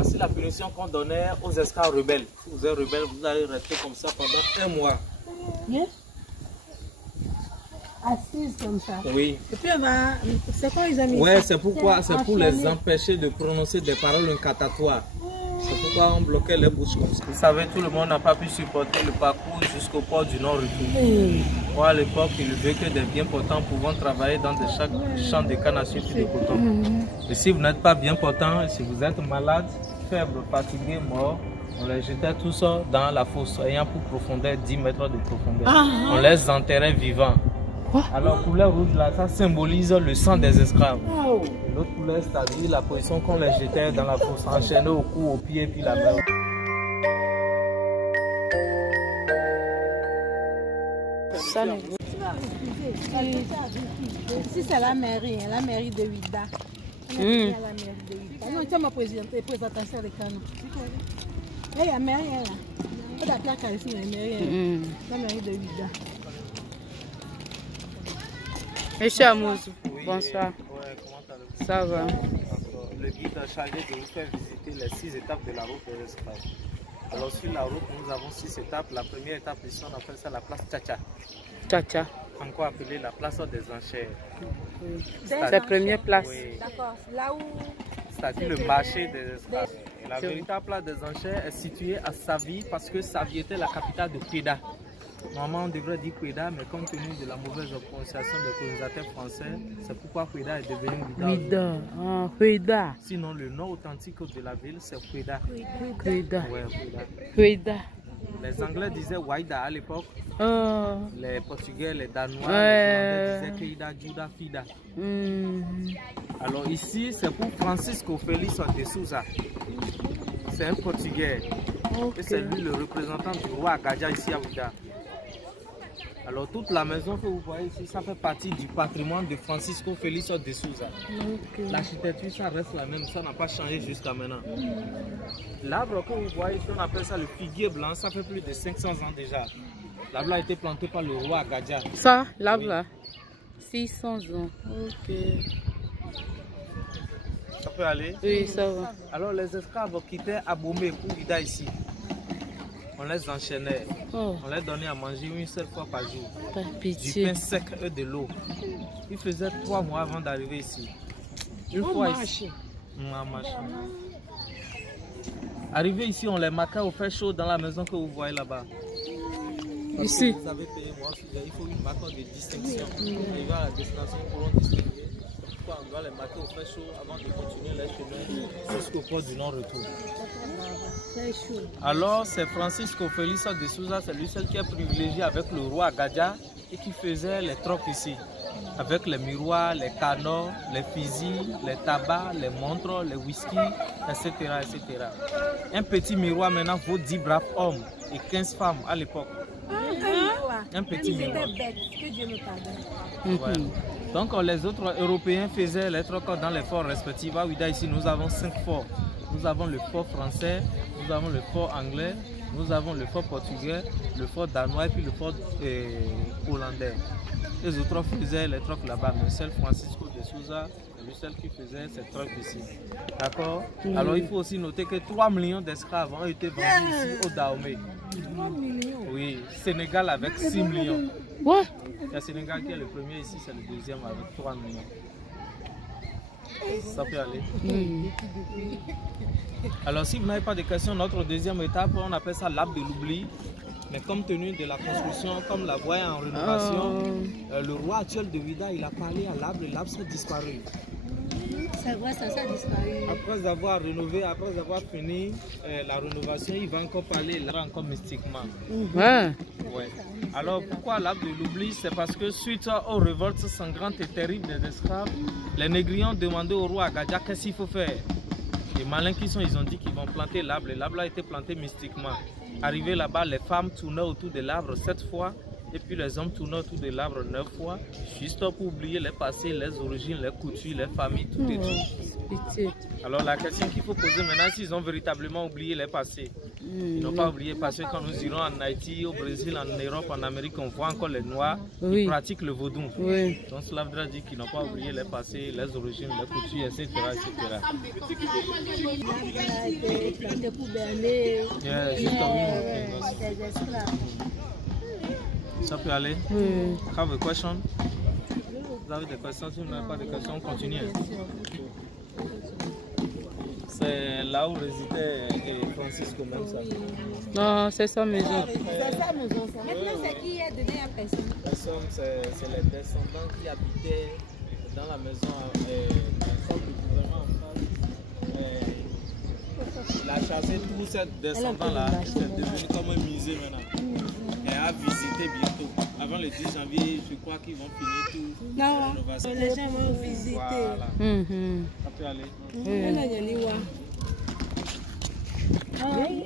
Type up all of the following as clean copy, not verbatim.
Voici la punition qu'on donnait aux esclaves rebelles. Si vous êtes rebelle, vous allez rester comme ça pendant 1 mois. Yes. Assise comme ça. Oui. Et puis, c'est quoi ils ont mis? Ouais, c'est pourquoi, c'est pour les empêcher de prononcer des paroles incantatoires. C'est pourquoi on bloquait les bouches comme ça. Vous savez, tout le monde n'a pas pu supporter le parcours jusqu'au port du Nord-Retour. Moi, à l'époque, il ne veut que des bien portants pouvant travailler dans chaque champ de canne à sucre et de coton. Et si vous n'êtes pas bien portant, si vous êtes malade, faible, fatigué, mort, on les jetait tous dans la fosse, ayant pour profondeur 10 mètres de profondeur. On les enterrait vivants. Alors, couleur rouge là, ça symbolise le sang des esclaves. L'autre couleur, c'est-à-dire la position qu'on les jetait dans la fosse, enchaînée au cou, au pied, puis la main. Ici, c'est la mairie de Ouidah. La mairie de Ouidah. Non, tu as ma présentation de canaux. Il y a la mairie là. Il y a la plaque ici, la mairie de Ouidah. Monsieur Amouzou, bonsoir. Ouais, comment allez-vous? Ça va. Le guide a chargé de vous faire visiter les 6 étapes de la route des esclaves. Alors sur la route, nous avons 6 étapes. La première étape ici, on appelle ça la place Tchacha. Tchacha. Encore appelée la place des enchères. C'est la première place. Oui. D'accord, là où... C'est-à-dire le marché des esclaves. Et la véritable place des enchères est située à Savi parce que Savi était la capitale de Quéda. Normalement, on devrait dire Quéda, mais compte tenu de la mauvaise prononciation des colonisateurs français, c'est pourquoi Quéda est devenu Ouidah. Ouidah. Sinon, le nom authentique de la ville, c'est Quéda. Quéda. Ouais, Quéda. Les Anglais disaient Waïda à l'époque. Les Portugais, les Danois, les Hollandais disaient Keida, Juda, Fida. Alors ici, c'est pour Francisco Félix de Souza. C'est un Portugais. Et c'est lui le représentant du roi Agadia ici à Ouidah. Alors toute la maison que vous voyez ici, ça fait partie du patrimoine de Francisco Félix de Souza. L'architecture, ça reste la même, ça n'a pas changé jusqu'à maintenant. L'arbre que vous voyez ici, on appelle ça le figuier blanc, ça fait plus de 500 ans déjà. L'arbre a été planté par le roi Agadia. Ça, l'arbre là, 600 ans. Ok. Ça peut aller? Oui, ça va. Alors les esclaves quittaient Abomey pour Ouidah ici. On les enchaînait. On les donnait à manger une seule fois par jour. Du pain sec et de l'eau. Ils faisaient 3 mois avant d'arriver ici. Une fois ici. Arrivé ici, on les marquait au fer chaud dans la maison que vous voyez là-bas. Ici. Vous avez payé, moi, il faut une marque de distinction. Arriver à la destination pour l'on distinguer. On doit les marquer au fer chaud avant de continuer les chemins jusqu'au port du Nord-Retour. Alors, c'est Francisco Félix de Souza, c'est lui seul qui est privilégié avec le roi Agadia et qui faisait les trocs ici. Avec les miroirs, les canons, les fusils, les tabacs, les montres, les whisky, etc., etc. Un petit miroir maintenant vaut 10 braves hommes et 15 femmes à l'époque. Un petit miroir. Que Dieu me pardonne. Ouais. Donc les autres Européens faisaient les trocs dans les forts respectifs. À Ouidah ici, nous avons 5 forts. Nous avons le fort français, nous avons le fort anglais, nous avons le fort portugais, le fort danois et puis le fort hollandais. Les autres faisaient les trocs là-bas, mais seul Francisco de Souza, c'est lui seul qui faisait ces trocs ici. D'accord? Alors il faut aussi noter que 3 millions d'esclaves ont été vendus ici au Dahomey. 3 millions? Oui, Sénégal avec 6 millions. Ouais. Le Sénégal qui est le premier ici, c'est le deuxième avec 3 millions. Ça peut aller. Alors si vous n'avez pas de questions, notre deuxième étape, on appelle ça l'arbre de l'oubli. Mais compte tenu de la construction, comme la voie est en rénovation, le roi actuel de Ouidah, il a parlé à l'arbre et l'arbre s'est disparu. Ça a disparu. Après avoir rénové, après avoir fini la rénovation, il va encore parler là encore mystiquement. Ouais. Ouais. Alors pourquoi l'arbre de l'oubli? C'est parce que suite aux révoltes sanglantes et terribles des esclaves, les négriers ont demandé au roi Agadia qu'est-ce qu'il faut faire. Les malins qui sont, ils ont dit qu'ils vont planter l'arbre. L'arbre a été planté mystiquement. Arrivé là-bas, les femmes tournaient autour de l'arbre 7 fois Et puis les hommes tournent autour de l'arbre 9 fois, juste pour oublier les passés, les origines, les coutumes, les familles, tout et tout. Alors la question qu'il faut poser maintenant, s'ils ont véritablement oublié les passés. Ils n'ont pas oublié parce que quand nous irons en Haïti, au Brésil, en Europe, en Amérique, on voit encore les Noirs qui pratiquent le vaudou. Donc cela voudra dire qu'ils n'ont pas oublié les passés, les origines, les coutumes, etc. Ça peut aller? Have a question? Vous avez des questions? Si vous n'avez pas de questions, on continue. C'est là où résidait Francisco même ça. Non, c'est sa maison. C'est sa maison. Maintenant, c'est qui a donné à personne? Personne, c'est les descendants qui habitaient dans la maison. Il a chassé tous ces descendants-là. C'est devenu comme un musée maintenant. Et à visiter bientôt. Avant le 10 janvier, je crois qu'ils vont finir tout. Non, les gens vont visiter. Voilà. Ça peut aller.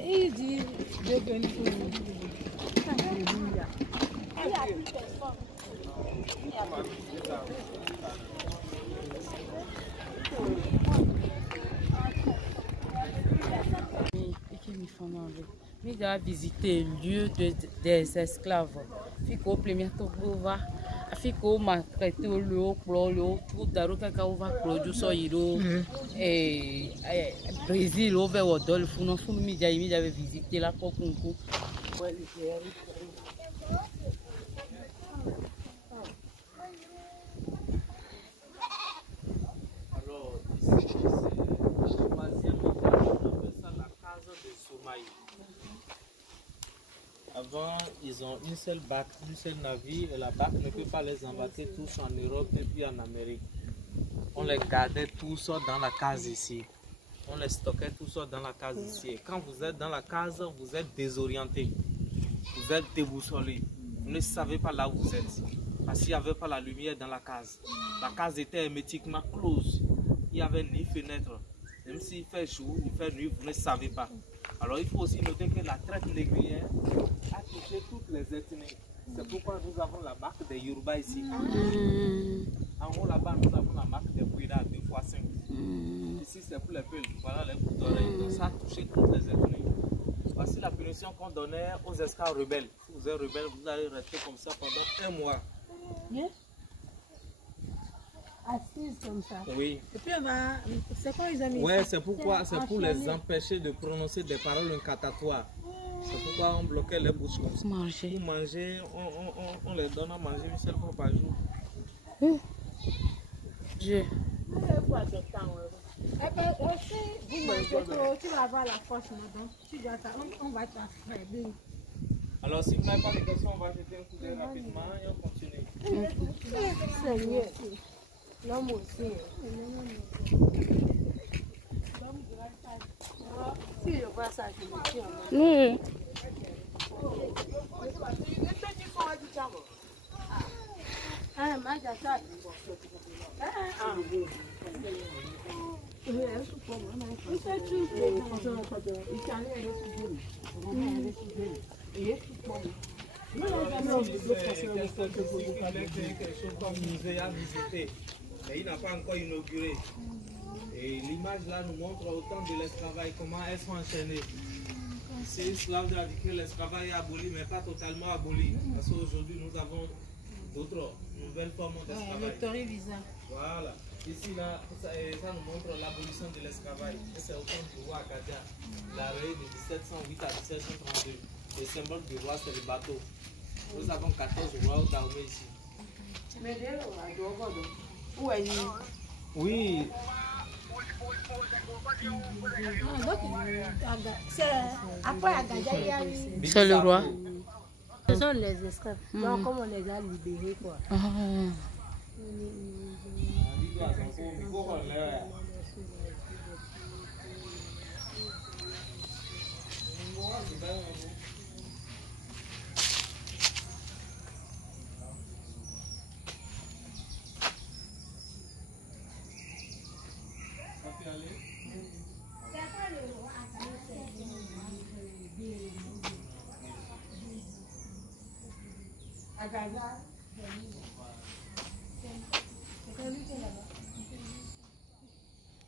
Il dit de venir pour nous. Il a visité le lieu des esclaves. Il a premier tour Fico maltraité le tout d'aro kaka va produire so iro Brésil au vers Odol funo mi j'avais visité la Kokunku. Alors ici c'est la troisième étage, on appelle ça la case de Soumaï. Avant, ils ont une seule barque, une seule navire, et la barque ne peut pas les embarquer tous en Europe et puis en Amérique. On les gardait tous dans la case ici. On les stockait tous dans la case ici. Et quand vous êtes dans la case, vous êtes désorienté. Vous êtes déboussolé. Vous ne savez pas là où vous êtes. Parce qu'il n'y avait pas la lumière dans la case. La case était hermétiquement close. Il n'y avait ni fenêtre. Même s'il fait jour, il fait nuit, vous ne savez pas. Alors il faut aussi noter que la traite négrière a touché toutes les ethnies. C'est pourquoi nous avons la marque des Yoruba ici. En haut là-bas, nous avons la marque des Bouïda 2x5. Ici c'est pour les peuples, voilà les bouts d'oreilles. Donc ça a touché toutes les ethnies. Voici la punition qu'on donnait aux esclaves rebelles. Si vous êtes rebelle, vous allez rester comme ça pendant 1 mois. Assise comme ça. Oui. Et puis on va. C'est quoi ils ont mis? Ouais, c'est pourquoi, c'est pour les empêcher de prononcer des paroles incantatoires. C'est pourquoi on bloquait les bouches comme ça. Pour manger, on les donne à manger une seule fois par jour. Vous mangez trop, tu vas avoir la force maintenant. Tu dois ça, on va t'affaiblir. Alors si vous n'avez pas de questions, on va jeter un coup d'œil rapidement et on continue. C'est mieux. L'homme aussi. Si je vois ça, je me tire. Et il n'a pas encore inauguré. Et l'image là nous montre au temps de l'esclavage comment elles sont enchaînées. C'est cela veut dire que l'esclavage est aboli, mais pas totalement aboli. Parce qu'aujourd'hui nous avons d'autres nouvelles formes d'esclavage. Voilà. Ici là, ça nous montre l'abolition de l'esclavage. C'est au temps du roi Agadia, l'arrêt de 1708 à 1732. Le symbole du roi c'est le bateau. Nous avons 14 rois d'armée ici. Oui. C'est le roi. Ce sont les esclaves. Donc, comme on les a libérés, quoi.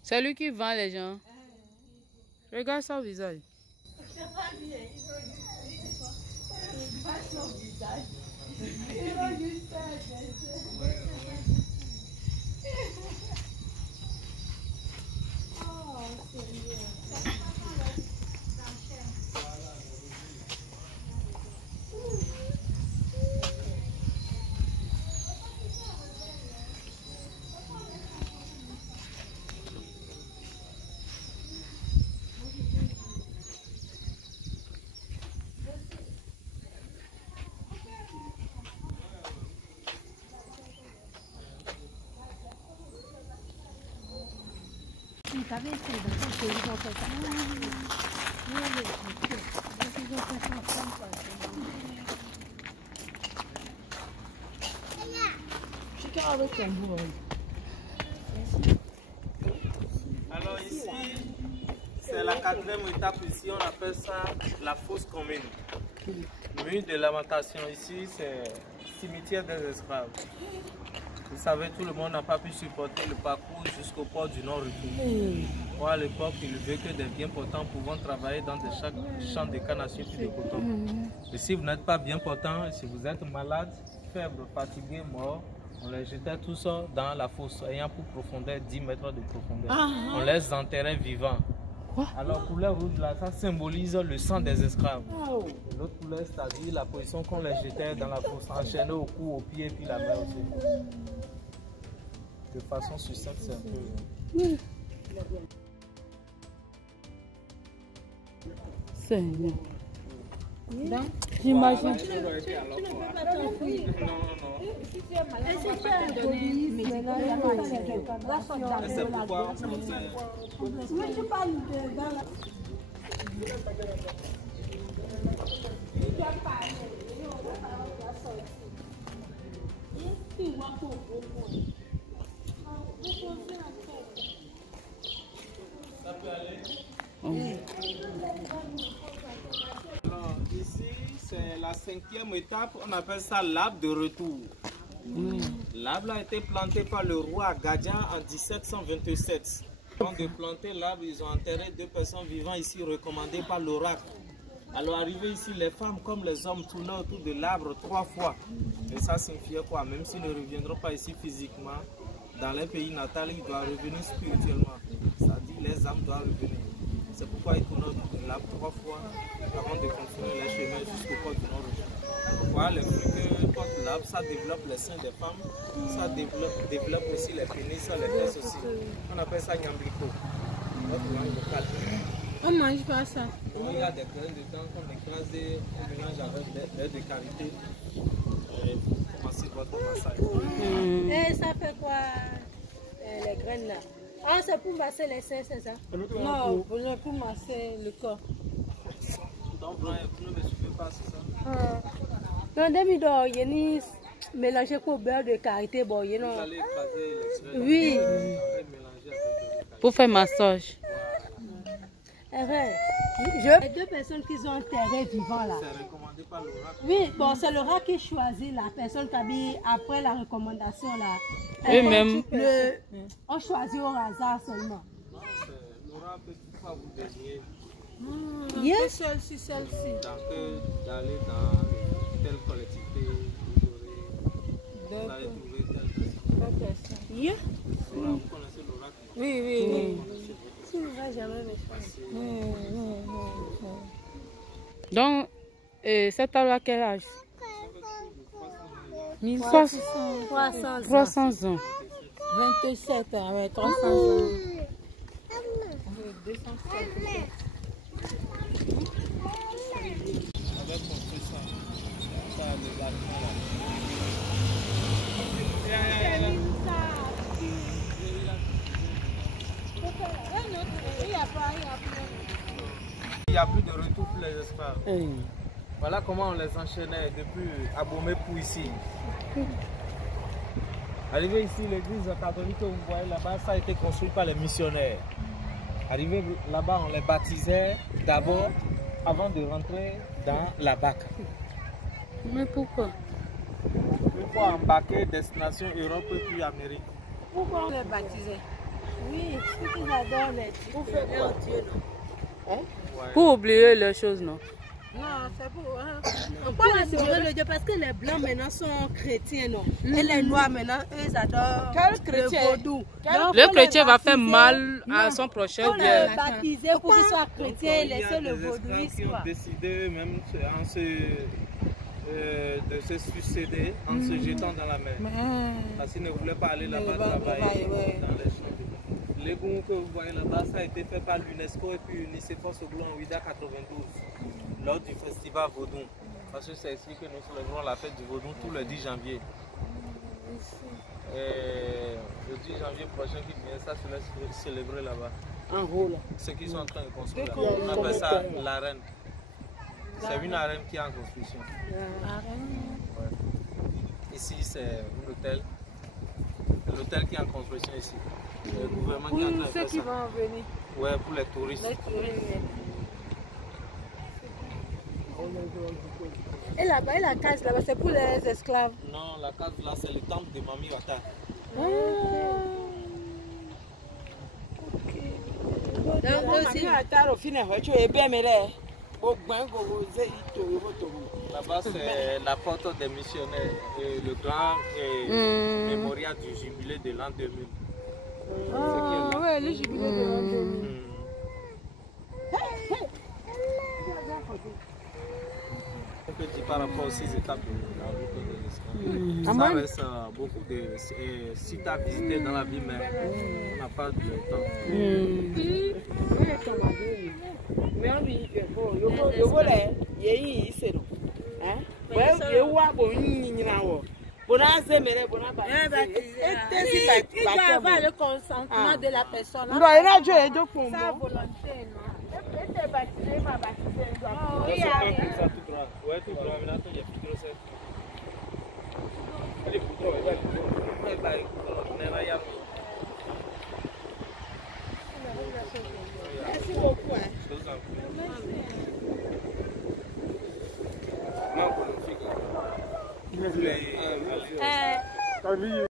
C'est lui qui vend les gens. Regarde son visage. Alors ici, c'est la 4e étape. Ici, on appelle ça la fosse commune. Mur de lamentation. Ici, c'est cimetière des esclaves. Vous savez, tout le monde n'a pas pu supporter le parcours jusqu'au port du Nord-Retour. À l'époque, il veut que des bien portants pouvant travailler dans des champs de canne à sucre et de coton. Et si vous n'êtes pas bien portant, si vous êtes malade, faible, fatigué, mort, on les jetait tous dans la fosse, ayant pour profondeur 10 mètres de profondeur. On les enterrait vivants. Alors, couleur rouge, là, ça symbolise le sang des esclaves. L'autre couleur, c'est-à-dire la position qu'on les jetait dans la fosse, enchaînée au cou, au pied, et puis la main aussi. De façon succincte, c'est un peu... Seigneur. J'imagine. Tu ne peux pas t'enfuir. Non. Si tu es malade, on va pas te donner médicaments. C'est pourquoi Mais je parle de dans la... Tu as parlé, on va sortir. Tu vois pour ça peut aller. Alors ici, c'est la 5e étape, on appelle ça l'arbre de retour. L'arbre a été planté par le roi Agadia en 1727. Avant de planter l'arbre, ils ont enterré 2 personnes vivant ici recommandées par l'oracle. Alors arrivé ici, les femmes comme les hommes tournaient autour de l'arbre 3 fois. Et ça signifiait quoi? Même s'ils ne reviendront pas ici physiquement, dans leur pays natal, ils doivent revenir spirituellement. C'est-à-dire les âmes doivent revenir. C'est pourquoi ils tournent autour de l'arbre 3 fois avant de continuer les chemins jusqu'au port du Nord. Voilà, les fruits que porte l'arbre, ça développe les seins des femmes, ça développe aussi les pénis, les fesses aussi. On appelle ça nyambriko. On ne mange pas ça. Il y a des graines dedans qu'on écrase et on mélange avec des lait de karité. Et vous commencez votre massage. Et ça fait quoi, les graines là? Ah, c'est pour masser les seins, c'est ça? Non, pour masser le corps. Donc, vous ne me suivez pas, c'est ça? Non, demi-d'or, il y a une mélangé au beurre de karité. Bon, vous allez écraser les graines. Oui. Et mélanger avec le lait. Pour faire massage. Les 2 personnes qui sont enterrées vivants là. C'est recommandé par l'oracle. Oui, bon, c'est l'oracle qui choisit la personne qui habille après la recommandation là. Eux-mêmes. On choisit au hasard seulement. Non, l'oracle peut toutefois vous désigner Yes. Celle-ci. d'aller dans telle collectivité, vous allez trouver telle personne. Yeah. Vous connaissez l'oracle? Oui. Tu ne vas jamais me choisir. Donc, cet homme à quel âge? 300 ans. 27 ans, avec 300 ans. 207. Avec construit ça. Ça a des bâtiments là. Il n'y a plus de retour pour les esclaves. Voilà comment on les enchaînait depuis Abomey pour ici. Arrivé ici, l'église catholique que vous voyez là-bas, ça a été construit par les missionnaires. Arrivé là-bas, on les baptisait d'abord avant de rentrer dans la Bac. Mais pourquoi? fois embarqué destination Europe et puis Amérique. Pourquoi on les baptisait? Oui, c'est qu'ils adorent les dieux. Pour faire leur Dieu, non? Ouais. Pour oublier les choses, non? Non, c'est pour... Pourquoi le Dieu? Parce que les blancs maintenant sont chrétiens, non? Et les noirs maintenant, eux, ils adorent le vaudou. Le chrétien va faire mal à son prochain Dieu. Dieu. Pour les baptiser, pour qu'ils soient chrétiens et laisser le vaudouisme. Ils ont décidé même de se succéder en se jetant dans la mer. Parce qu'ils ne voulaient pas aller là-bas travailler dans les champs. Les goûts que vous voyez là-bas, ça a été fait par l'UNESCO et puis l'UNICEF au Glo en 1992, lors du festival Vaudou. Parce que c'est ici que nous célébrons la fête du Vaudou tous le 10 janvier. Et le 10 janvier prochain qui vient, ça se laisse célébrer là-bas. En haut là. Ce qu'ils sont en train de construire là-bas. On appelle ça l'arène. C'est une arène qui est en construction. Ouais. Ici, c'est l'hôtel. L'hôtel qui est en construction ici. Le gouvernement qui est en train de faire ça. Pour ceux qui vont venir. Ouais, pour les touristes. Et là-bas, la case là-bas, c'est pour les esclaves. Non, la case là, c'est le temple de Mami Wata. Là-bas, c'est la porte des missionnaires et le grand mémorial du jubilé de l'an 2000. Oui, le jubilé de l'an 2000. On peut dire par rapport aux 6 étapes de la route de l'esclave. Ça reste beaucoup de sites à visiter dans la vie, mais on n'a pas de temps. Il doit avoir le consentement de la personne. Sa volonté, non? Ouais, tout droit, mais là, il y a plus de recettes. Allez, plus droit, Merci beaucoup. Non, pour le